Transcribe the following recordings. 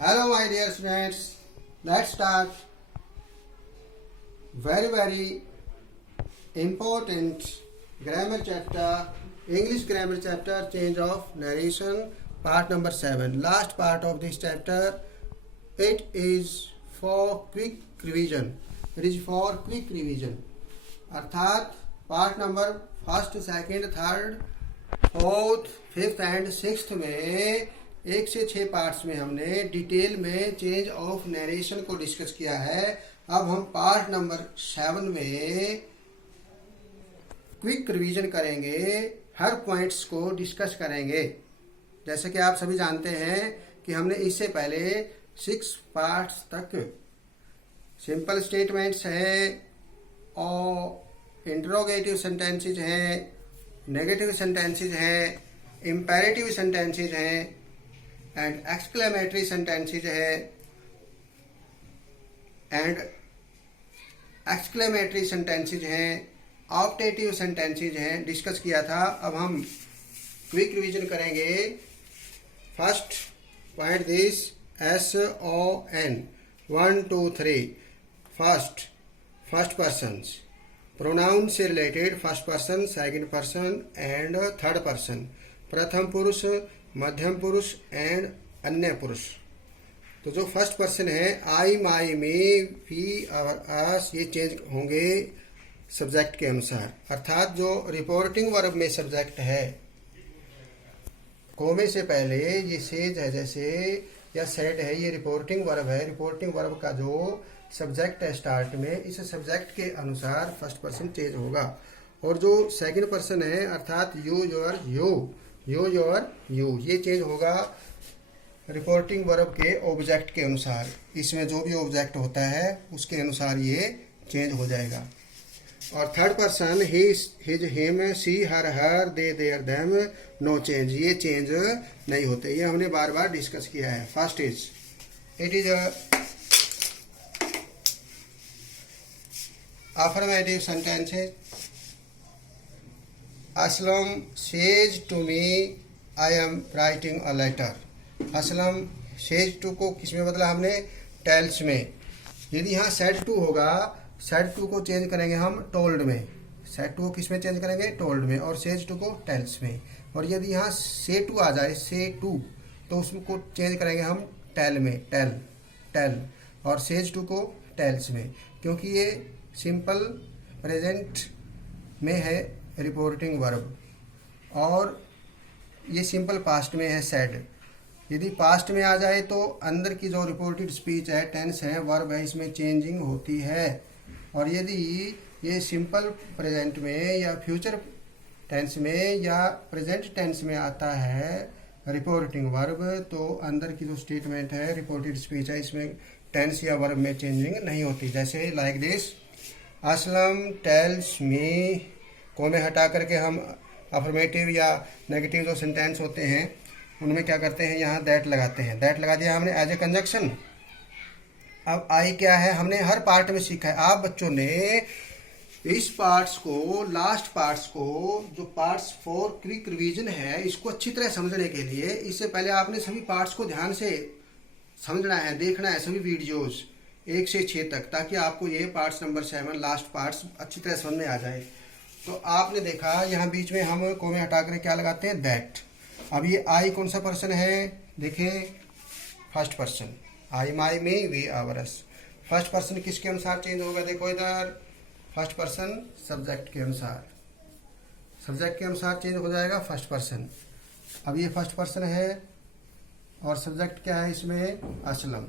Hello my dear students, let's start very important grammar chapter, English grammar chapter, change of narration, part number 7. Last part of this chapter, it is for quick revision. It is for quick revision. अर्थात part number first, second, third, fourth, fifth and sixth में 1 से 6 parts में हमने detail में change of narration को discuss किया है। अब हम पार्ट नंबर 7 में क्विक रिवीजन करेंगे, हर पॉइंट्स को डिस्कस करेंगे। जैसे कि आप सभी जानते हैं कि हमने इससे पहले 6 पार्ट्स तक सिंपल स्टेटमेंट्स है और इंटरोगेटिव सेंटेंसेज हैं, नेगेटिव सेंटेंसेज हैं, इम्पेरेटिव सेंटेंसेज हैं एंड एक्सक्लेमेटरी सेंटेंसेज है एंड एक्सक्लेमेटरी सेंटेंसेज हैं, ऑप्टेटिव सेंटेंसेज हैं, डिस्कस किया था। अब हम क्विक रिवीजन करेंगे। First point this SON 1 2 3 first person, pronoun से related first person, second person and third person, प्रथम पुरुष, मध्यम पुरुष एंड अन्य पुरुष। तो जो फर्स्ट पर्सन है आई, माई, मी, वी और अस, ये चेंज होंगे सब्जेक्ट के अनुसार। अर्थात जो रिपोर्टिंग वर्ब में सब्जेक्ट है, कोमे से पहले ये सेज है जैसे या सेड है, ये रिपोर्टिंग वर्ब है। रिपोर्टिंग वर्ब का जो सब्जेक्ट है स्टार्ट में, इस सब्जेक्ट के अनुसार फर्स्ट पर्सन चेंज होगा। और जो सेकंड पर्सन है अर्थात यू, योर, यू, ये चेंज होगा रिपोर्टिंग वर्ब के ऑब्जेक्ट के अनुसार। इसमें जो भी ऑब्जेक्ट होता है उसके अनुसार ये चेंज हो जाएगा। और third person his, him, she, her, they, their, them, no change, ये चेंज नहीं होते। ये हमने बार बार डिस्कस किया है। First is it is affirmative sentences. Aslam says to me I am writing a letter. Aslam says to को किस में बदला हमने? टेल्स में। यदि यहाँ said to होगा, said to को चेंज करेंगे हम told में। said to को किस में चेंज करेंगे? told में। और says to को टेल्स में। और यदि यहाँ say to आ जाए, say to, तो उसको चेंज करेंगे हम tell में, tell। और says to को टेल्स में, क्योंकि ये सिंपल प्रेजेंट में है रिपोर्टिंग वर्ब और ये सिंपल पास्ट में है सेड। यदि पास्ट में आ जाए तो अंदर की जो रिपोर्टेड स्पीच है, टेंस है, वर्ब है, इसमें चेंजिंग होती है। और यदि ये सिंपल प्रेजेंट में या फ्यूचर टेंस में या प्रेजेंट टेंस में आता है रिपोर्टिंग वर्ब, तो अंदर की जो स्टेटमेंट है, रिपोर्टेड स्पीच है, इसमें टेंस या वर्ब में चेंजिंग नहीं होती। जैसे like this, Aslam tells me, को में हटा करके हम अफर्मेटिव या नेगेटिव जो सेंटेंस होते हैं उनमें क्या करते हैं, यहाँ दैट लगाते हैं। दैट लगा दिया हमने एज ए कंजक्शन। अब आई क्या है, हमने हर पार्ट में सीखा है। आप बच्चों ने इस पार्ट्स को, लास्ट पार्ट्स को, जो पार्ट्स फॉर क्विक रिवीजन है, इसको अच्छी तरह समझने के लिए इससे पहले आपने सभी पार्ट्स को ध्यान से समझना है, देखना है, सभी वीडियोस 1 से 6 तक, ताकि आपको ये पार्ट्स नंबर 7 लास्ट पार्ट्स अच्छी तरह समझ में आ जाए। तो आपने देखा यहाँ बीच में हम को में हटा कर क्या लगाते हैं, दैट। अब ये आई कौन सा पर्सन है, देखें, first person, I, my, me, we, ours. First person किसके अनुसार चेंज होगा, देखो इधर, फर्स्ट पर्सन सब्जेक्ट के अनुसार, सब्जेक्ट के अनुसार चेंज हो जाएगा फर्स्ट पर्सन। अब ये फर्स्ट पर्सन है और सब्जेक्ट क्या है इसमें, असलम।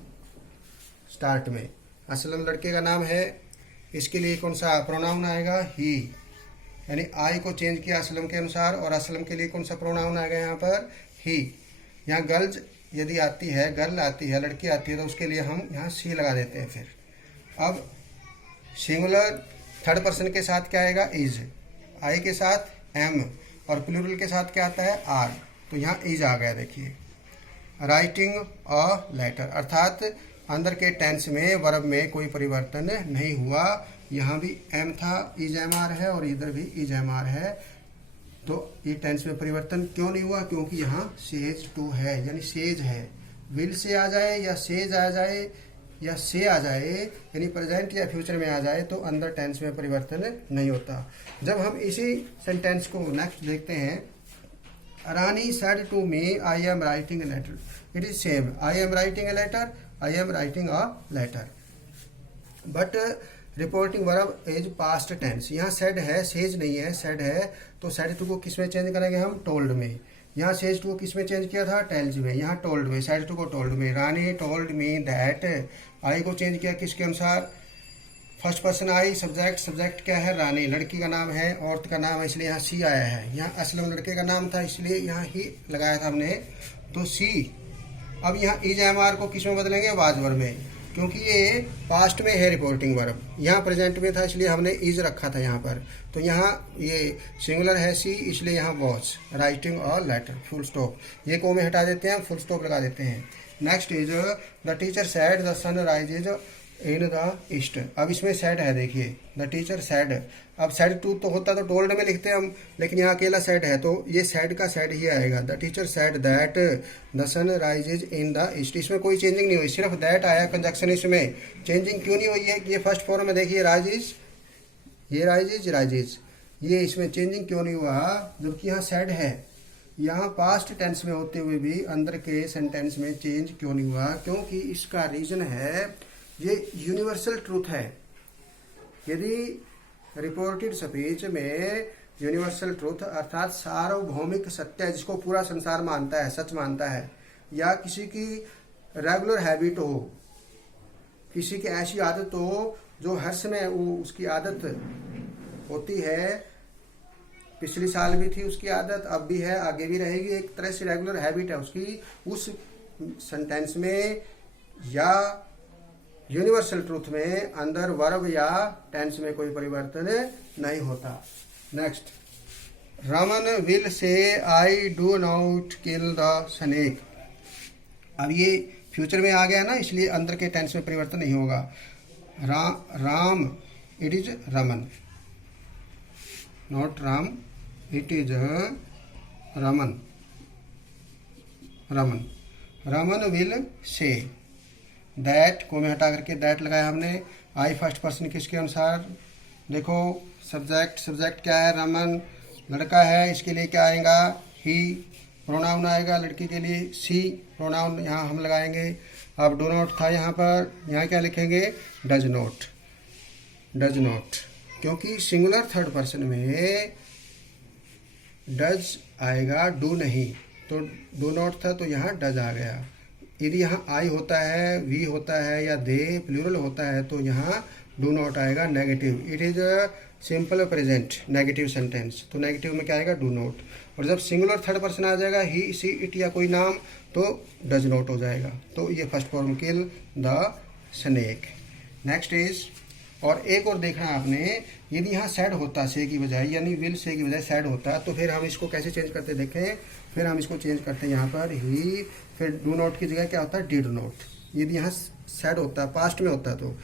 स्टार्ट में असलम लड़के का नाम है, इसके लिए कौन सा प्रोनाउन आएगा, ही। यानी आई को चेंज किया असलम के अनुसार और असलम के लिए कौन सा प्रोनाउन आएगा यहाँ पर, ही। यहाँ गर्ल्स यदि आती है, गर्ल आती है, लड़की आती है, तो उसके लिए हम यहाँ सी लगा देते हैं। फिर अब सिंगुलर थर्ड पर्सन के साथ क्या आएगा, इज। आई के साथ एम और प्लूरल के साथ क्या आता है, आर। तो यहाँ इज आ गया। देखिए, राइटिंग अ लेटर, अर्थात अंदर के टेंस में वर्ब में कोई परिवर्तन नहीं हुआ। यहाँ भी एम था, इज एम आर है, और इधर भी इज एम आर है। तो ये टेंस में परिवर्तन क्यों नहीं हुआ? क्योंकि यहाँ सेज टू है, यानी सेज है। विल से आ जाए या सेज आ जाए या से आ जाए, यानी प्रेजेंट या फ्यूचर में आ जाए, तो अंदर टेंस में परिवर्तन नहीं होता। जब हम इसी सेंटेंस को नेक्स्ट देखते हैं, Rani said to me I am writing a letter, it is same, I am writing a letter, I am writing a letter, but reporting verb is past tense. यहाँ सेड है, सेज नहीं है, said है, तो said to को किस में change करेंगे हम, टोल्ड में। यहाँ सेज टू को किस में चेंज किया था, टेल्स में, यहाँ टोल्ड में, सेड टू को टोल्ड में। रानी टोल्ड मी दैट, आई को चेंज किया किसके अनुसार, फर्स्ट पर्सन आई, सब्जेक्ट, सब्जेक्ट क्या है, रानी, लड़की का नाम है, औरत का नाम है, इसलिए यहाँ सी आया है। यहाँ असलम लड़के का नाम था, इसलिए यहाँ ही लगाया था हमने, तो सी। अब यहाँ इज एम आर को किस में बदलेंगे, वाज वर्ब में, क्योंकि ये पास्ट में है रिपोर्टिंग वर्ब, यहाँ प्रेजेंट में था इसलिए हमने इज रखा था यहाँ पर। तो यहाँ ये सिंगुलर है सी, इसलिए यहाँ वॉज राइटिंग और लेटर, फुल स्टॉप। ये को में हटा देते हैं, फुल स्टॉप लगा देते हैं। Next is the teacher said the sun rises in the east. अब इसमें सैड है, देखिए द टीचर सैड। अब सैड टू तो होता तो टोल्ड में लिखते हैं हम, लेकिन यहाँ अकेला सैड है तो ये सैड का सैड ही आएगा। The teacher said that the sun rises in the east. इसमें कोई चेंजिंग नहीं हुई, सिर्फ दैट आया कंजक्शन। इसमें चेंजिंग क्यों नहीं हुई है, ये फर्स्ट फॉर्म में देखिए राइजेज, ये राइजेज राइजेज, ये इसमें चेंजिंग क्यों नहीं हुआ, जबकि यहाँ सैड है। यहाँ पास्ट टेंस में होते हुए भी अंदर के सेंटेंस में चेंज क्यों नहीं हुआ, क्योंकि इसका रीजन है, ये यूनिवर्सल ट्रूथ है। यदि रिपोर्टेड स्पीच में यूनिवर्सल ट्रूथ अर्थात सार्वभौमिक सत्य है, जिसको पूरा संसार मानता है, सच मानता है, या किसी की रेगुलर हैबिट हो, किसी की ऐसी आदत हो जो हर समय वो उसकी आदत होती है, पिछले साल भी थी उसकी आदत, अब भी है, आगे भी रहेगी, एक तरह से रेगुलर हैबिट है उसकी, उस सेंटेंस में या यूनिवर्सल ट्रूथ में अंदर वर्ब या टेंस में कोई परिवर्तन नहीं होता। Next, Raman will say I do not kill the snake. अब ये फ्यूचर में आ गया ना, इसलिए अंदर के टेंस में परिवर्तन नहीं होगा। Ram it is Raman, not Ram, it is Raman, Raman. Raman will say, that को में हटा करके दैट लगाया हमने। आई फर्स्ट पर्सन किसके अनुसार, देखो सब्जेक्ट, सब्जेक्ट क्या है, रमन लड़का है, इसके लिए क्या आएगा, ही। प्रोनाउन आएगा लड़की के लिए, सी प्रोनाउन यहाँ हम लगाएंगे। अब डू नॉट था यहाँ पर, यहाँ क्या लिखेंगे, डज नॉट, डज नॉट, क्योंकि सिंगुलर थर्ड पर्सन में डज आएगा, डू नहीं, तो डू नॉट था तो यहाँ डज आ गया। यदि यहाँ आई होता है, वी होता है या दे प्लूरल होता है तो यहाँ डू नॉट आएगा, negative. It is a simple present negative sentence, तो नेगेटिव में क्या आएगा, डू नॉट। और जब सिंगुलर थर्ड पर्सन आ जाएगा, ही सी इट या कोई नाम, तो डज नॉट हो जाएगा। तो ये first form, kill the snake. Next is, और एक और देखना आपने, यदि यहाँ सैड होता से की बजाय, यानी विल से की बजाय सैड होता, तो फिर हम इसको कैसे चेंज करते देखें। फिर हम इसको चेंज करते हैं यहाँ पर ही, फिर डू नॉट की जगह क्या होता है, डिड नॉट। यदि यहाँ सैड होता, पास्ट में होता, तो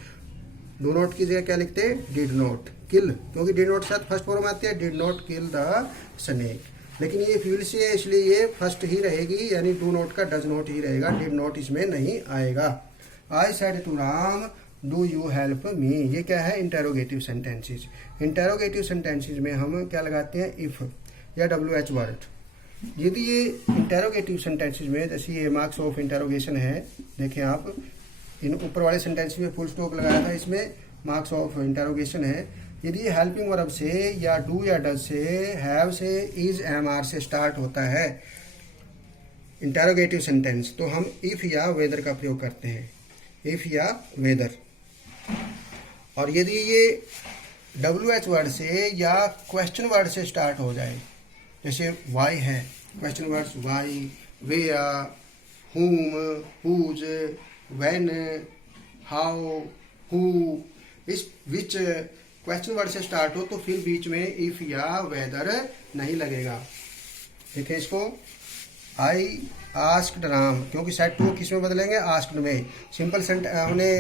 डू नॉट की जगह क्या लिखते, डिड नॉट किल, क्योंकि डिड नॉट साथ फर्स्ट फॉर्म आती है, did not kill the snake. लेकिन ये विल से है इसलिए ये फर्स्ट ही रहेगी, यानी डू नॉट का डज नॉट ही रहेगा, डिड नॉट इसमें नहीं आएगा। I said to Ram do you help me, ये क्या है, इंटेरोगेटिव सेंटेंसेज। इंटेरोगेटिव सेंटेंसेज में हम क्या लगाते हैं, इफ या WH वर्ड। यदि ये इंटेरोगेटिव सेंटेंसेज में, जैसे ये मार्क्स ऑफ इंटेरोगेशन है, देखें आप, इन ऊपर वाले सेंटेंस में फुल स्टॉप लगाया था, इसमें मार्क्स ऑफ इंटेरोगेशन है। यदि ये हेल्पिंग वर्ब से या डू या डज से, हैव से, इज एम आर से स्टार्ट होता है इंटेरोगेटिव सेंटेंस, तो हम इफ या वेदर का प्रयोग करते हैं, इफ या वेदर। और यदि ये WH वर्ड से या क्वेश्चन वर्ड से स्टार्ट हो जाए, जैसे वाई है, question words why, where, whom, whose, when, how, who, इस विच क्वेश्चन वर्ड से स्टार्ट हो तो फिर बीच में इफ या वेदर नहीं लगेगा। देखिए इसको, आई आस्क्ड राम, क्योंकि सेट टू को किस में बदलेंगे, आस्क्ड में। सिंपल हमने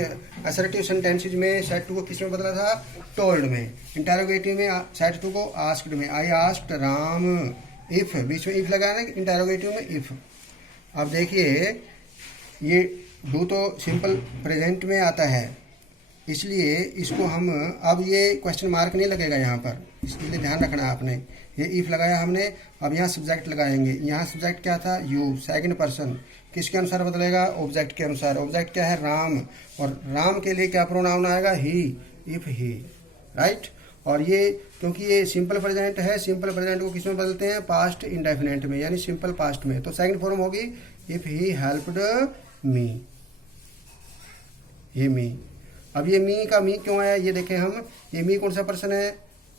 असर्टिव सेंटेंसेज में सेट टू को किस में बदला था, टोल्ड में। इंटेरोगेटिव में सेट टू को आस्क्ड में। आई आस्क्ड राम इफ, बीच में इफ लगाना, इंटेरोगेटिव में इफ। अब देखिए ये डू तो सिंपल प्रेजेंट में आता है, इसलिए इसको हम अब ये क्वेश्चन मार्क नहीं लगेगा यहाँ पर, इसलिए ध्यान रखना है आपने। ये इफ़ लगाया हमने, अब यहाँ सब्जेक्ट लगाएंगे। यहाँ सब्जेक्ट क्या था? यू, सेकंड पर्सन, किसके अनुसार बदलेगा? ऑब्जेक्ट के अनुसार। ऑब्जेक्ट क्या है? राम, और राम के लिए क्या प्रोनाउन आएगा? ही, इफ़ ही, राइट। और ये क्योंकि ये सिंपल प्रेजेंट है, सिंपल प्रेजेंट को किस में बदलते हैं? पास्ट इंडेफिनेट में, यानी सिंपल पास्ट में। तो सेकंड फॉर्म होगी इफ़ ही हेल्प्ड मी, ये मी। अब ये मी का मी क्यों आया ये देखें हम। ये मी कौन सा पर्सन है?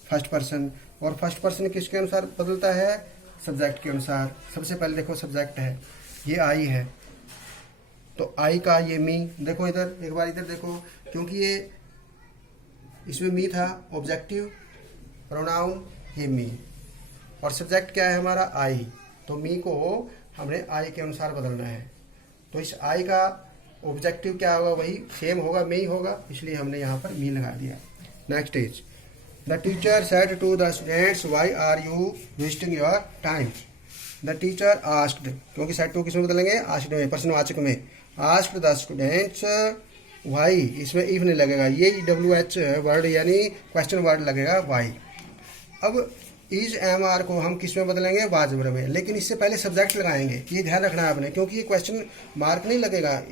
फर्स्ट पर्सन, और फर्स्ट पर्सन किसके अनुसार बदलता है? सब्जेक्ट के अनुसार। सबसे पहले देखो सब्जेक्ट है, ये आई है, तो आई का ये मी। देखो इधर एक बार, इधर देखो, क्योंकि ये इसमें मी था, ऑब्जेक्टिव प्रोनाउन, ये मी, और सब्जेक्ट क्या है हमारा? आई। तो मी को हमने आई के अनुसार बदलना है। तो इस आई का ऑब्जेक्टिव क्या होगा? वही सेम होगा, मी होगा, इसलिए हमने यहाँ पर मी लगा दिया। Next is the teacher said to the students why are you wasting your time. The teacher asked, क्योंकि सेड टू किसमें बदलेंगे? आस्क्ड में, प्रश्नवाचक में। आस्क्ड द स्टूडेंट्स वाई, इसमें इफ नहीं लगेगा, ये WH वर्ड यानी क्वेश्चन वर्ड लगेगा वाई। अब इज एम आर को हम किस में बदलेंगे? वाजबर में, लेकिन इससे पहले सब्जेक्ट लगाएंगे, ये ध्यान रखना है आपने, क्योंकि ये क्वेश्चन मार्क नहीं लगेगा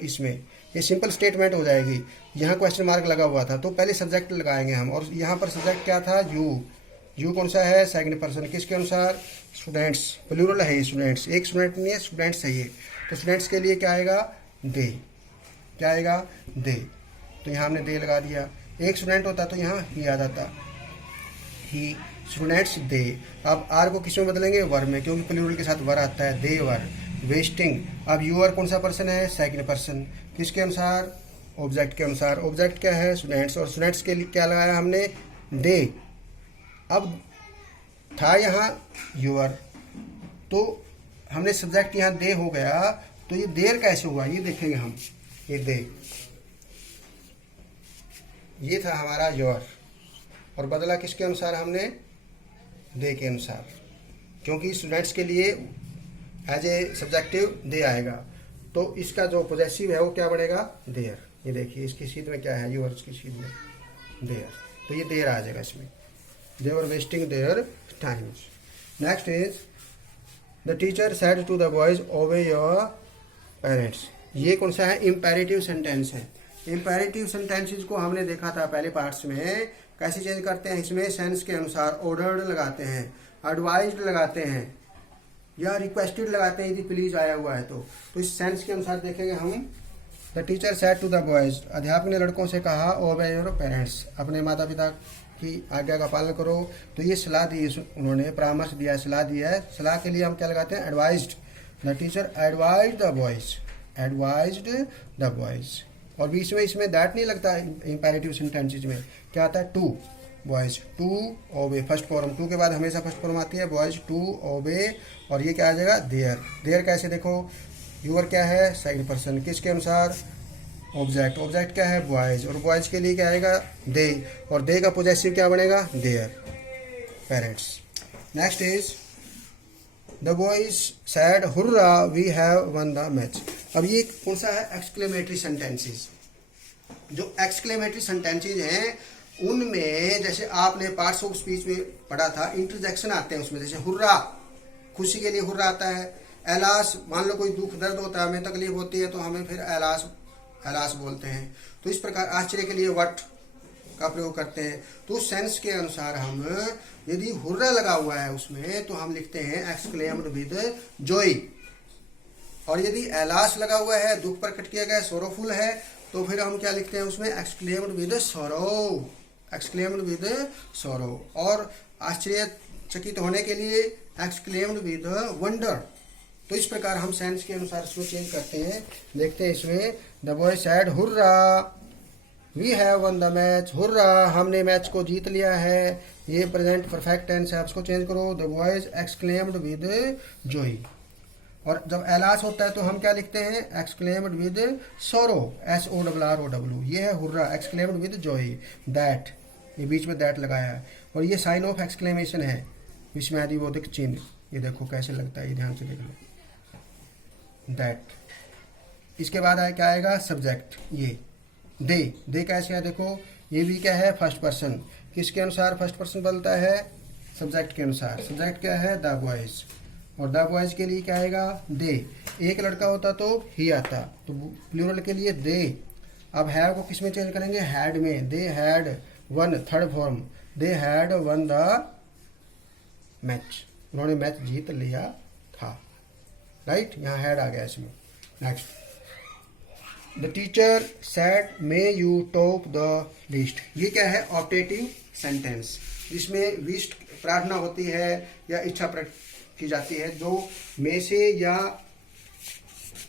इसमें, ये सिंपल स्टेटमेंट हो जाएगी। यहाँ क्वेश्चन मार्क लगा हुआ था, तो पहले सब्जेक्ट लगाएंगे हम, और यहाँ पर सब्जेक्ट क्या था? यू। यू कौन सा है? सेकंड पर्सन, किसके अनुसार? स्टूडेंट्स, प्लूरल है ये, स्टूडेंट्स, एक स्टूडेंट नहीं है, स्टूडेंट्स है ये। तो स्टूडेंट्स के लिए क्या आएगा? दे। क्या आएगा? दे। तो यहाँ हमने दे लगा दिया। एक स्टूडेंट होता तो यहाँ ही आ जाता, ही, स्टूडेंट्स दे। अब आर को किस में बदलेंगे? वर में, क्योंकि प्लूरल के साथ वर आता है, दे वर वेस्टिंग। अब यूअर कौन सा पर्सन है? सेकंड पर्सन, किसके अनुसार? ऑब्जेक्ट के अनुसार। ऑब्जेक्ट क्या है? स्टूडेंट्स, और स्टूडेंट्स के लिए क्या लगाया हमने? दे। अब था यहाँ यूअर, तो हमने सब्जेक्ट यहाँ दे हो गया, तो ये देर कैसे हुआ ये देखेंगे हम। ये दे, ये था हमारा योर, और बदला किसके अनुसार हमने? दे के अनुसार, क्योंकि स्टूडेंट्स के लिए एज ए सब्जेक्टिव दे आएगा, तो इसका जो पोजेसिव है वो क्या बनेगा? देयर। ये देखिए इसकी सीध में क्या है? योर, की सीध में देयर, तो ये देयर आ जाएगा इसमें। They were wasting their times. Next is the teacher said to the boys obey your parents. ये कौन सा है? इम्पेरेटिव सेंटेंस है। इम्पेरेटिव सेंटेंसेस को हमने देखा था पहले पार्ट्स में, कैसे चेंज करते हैं? इसमें सेंस के अनुसार ऑर्डर्ड लगाते हैं, एडवाइज्ड लगाते हैं, या रिक्वेस्टेड लगाते हैं यदि प्लीज आया हुआ है तो इस सेंस के अनुसार देखेंगे हम। The teacher said to the boys, अध्यापक ने लड़कों से कहा, ओबे योर पेरेंट्स, अपने माता पिता की आज्ञा का पालन करो। तो ये सलाह दी, उन्होंने परामर्श दिया, सलाह दिया है। सलाह के लिए हम क्या लगाते हैं? Advised. The teacher advise the boys, advised the boys, और बीच में इसमें दैट नहीं लगता इंपेरेटिव सेंटेंसेस में। क्या आता है? To boys to obey, first form, to के बाद हमेशा फर्स्ट फॉर्म आती है, बॉयज टू ओबे, और ये क्या आ जाएगा? देयर। देयर कैसे? देखो यूअर क्या है? सेकंड पर्सन, किसके अनुसार? ऑब्जेक्ट। ऑब्जेक्ट क्या है? बॉयज, और बॉयज के लिए क्या आएगा? दे, और दे का पोजेसिव क्या बनेगा? Their, parents. Next is the boys said hurrah we have won the match. अब ये कौन सा है? Exclamatory sentences. जो एक्सक्लेमेटरी सेंटेंसेस हैं उनमें जैसे आपने पार्ट्स ऑफ स्पीच में पढ़ा था, इंटरजेक्शन आते हैं उसमें। जैसे हुर्रा, खुशी के लिए हुर्रा आता है। एलास, मान लो कोई दुख दर्द होता है, हमें तकलीफ होती है तो हमें फिर एलास, एलास बोलते हैं। तो इस प्रकार आश्चर्य के लिए वट का प्रयोग करते हैं। तो सेंस के अनुसार हम यदि हुर्रा लगा हुआ है उसमें तो हम लिखते हैं एक्सक्लेम्ड विद जॉय, और यदि एलास लगा हुआ है, दुख प्रकट किया गया, सोरोफुल है, तो फिर हम क्या लिखते हैं उसमें? Exclaimed with sorrow, exclaimed with sorrow. और आश्चर्यचकित होने के लिए एक्सक्लेम्ड विद वंडर। तो इस प्रकार हम सेंस के अनुसार इसको चेंज करते हैं। देखते हैं इसमें, the boy said hurrah we have won the match, hurrah हमने मैच को जीत लिया है। ये प्रेजेंट परफेक्ट टेंस है, इसको चेंज करो, the boys exclaimed with Joy. और जब एलास होता है तो हम क्या लिखते हैं? एक्सक्लेम्ड विद सोरो, SORROW। ये है hurrah, exclaimed with Joy, that, ये बीच में दैट लगाया है, और ये साइन ऑफ एक्सक्लेमेशन है, विस्मयादिबोधक चिन्ह। ये देखो कैसे लगता है, ये ध्यान से देखना, दैट। इसके बाद क्या आएगा, सब्जेक्ट। ये दे कैसे है, देखो ये भी क्या है, फर्स्ट पर्सन। किसके अनुसार फर्स्ट पर्सन बनता है, सब्जेक्ट के अनुसार। सब्जेक्ट क्या है, द बॉयज, और द बॉयज के लिए क्या आएगा, दे। एक लड़का होता तो ही आता, तो प्लूरल के लिए दे। अब हैव को किस में चेंज करेंगे, हैड में। They had one, third form, they had one the match, उन्होंने मैच जीत लिया था, राइट। यहाँ हैड आ गया इसमें। Next, the teacher said may you top the list. ये क्या है, ऑप्टेटिव सेंटेंस, जिसमें विश प्रार्थना होती है या इच्छा प्रकट की जाती है, जो मे से या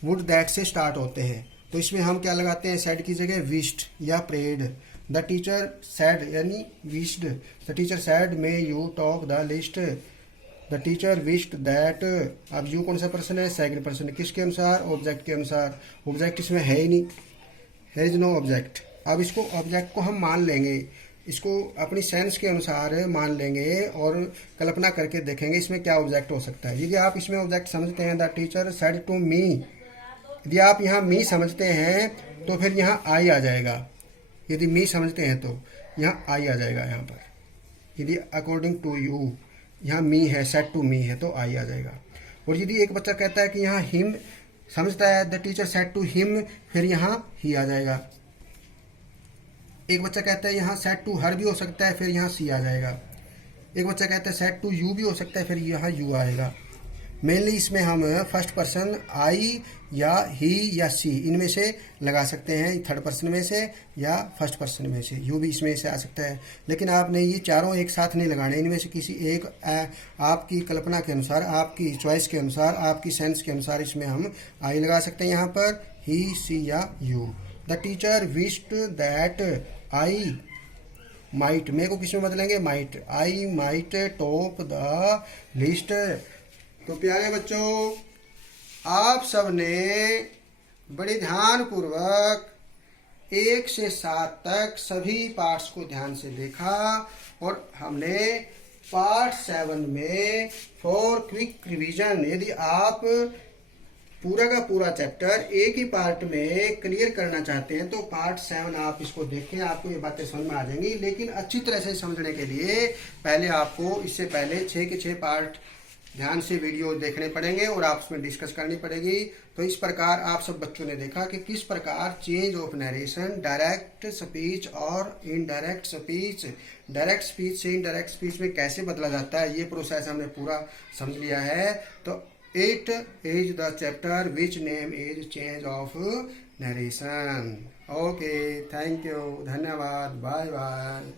वुड दैट से स्टार्ट होते हैं। तो इसमें हम क्या लगाते हैं, सेड की जगह विश्ड या प्रेड। द टीचर सेड यानी wished, the teacher said may you top the list, the teacher wished that. अब यू कौन सा पर्सन है, सेकंड पर्सन है। किसके अनुसार, ऑब्जेक्ट के अनुसार। ऑब्जेक्ट इसमें है ही नहीं, है इज नो ऑब्जेक्ट। अब इसको ऑब्जेक्ट को हम मान लेंगे, इसको अपनी सेंस के अनुसार मान लेंगे और कल्पना करके देखेंगे इसमें क्या ऑब्जेक्ट हो सकता है। यदि आप इसमें ऑब्जेक्ट समझते हैं, the teacher said to me, यदि आप यहाँ मी समझते हैं तो फिर यहाँ आई आ जाएगा। यदि मी समझते हैं तो यहाँ आई आ जाएगा यहाँ पर। यदि अकॉर्डिंग टू यू यहाँ मी है, सेड टू मी है, तो आई आ जाएगा। और यदि एक बच्चा कहता है कि यहाँ हिम समझता है, the teacher said to him, फिर यहाँ ही आ जाएगा। एक बच्चा कहता है यहाँ सेड टू हर भी हो सकता है, फिर यहाँ सी आ जाएगा। एक बच्चा कहता है सेड टू यू भी हो सकता है, फिर यहाँ यू आएगा। मेनली इसमें हम फर्स्ट पर्सन आई या ही या सी इनमें से लगा सकते हैं, थर्ड पर्सन में से या फर्स्ट पर्सन में से। यू भी इसमें से आ सकता है, लेकिन आपने ये चारों एक साथ नहीं लगाने, इनमें से किसी एक आपकी कल्पना के अनुसार, आपकी चॉइस के अनुसार, आपकी सेंस के अनुसार इसमें हम आई लगा सकते हैं यहाँ पर, ही सी या you. The teacher wished that I might, may को किस में बदलेंगे, might, I might top the list. तो प्यारे बच्चों, आप सब ने बड़े ध्यान पूर्वक 1 से 7 तक सभी पार्ट्स को ध्यान से देखा, और हमने पार्ट 7 में फॉर क्विक रिवीजन, यदि आप पूरा का पूरा चैप्टर एक ही पार्ट में क्लियर करना चाहते हैं तो पार्ट 7 आप इसको देखें, आपको ये बातें समझ में आ जाएंगी। लेकिन अच्छी तरह से समझने के लिए पहले आपको इससे पहले 6 के 6 पार्ट ध्यान से वीडियो देखने पड़ेंगे और आप उसमें डिस्कस करनी पड़ेगी। तो इस प्रकार आप सब बच्चों ने देखा कि किस प्रकार change of narration, direct speech और इनडायरेक्ट स्पीच, डायरेक्ट स्पीच से इनडायरेक्ट स्पीच में कैसे बदला जाता है, ये प्रोसेस हमने पूरा समझ लिया है। तो it is the chapter which name is change of narration. Okay, thank you, धन्यवाद, बाय बाय।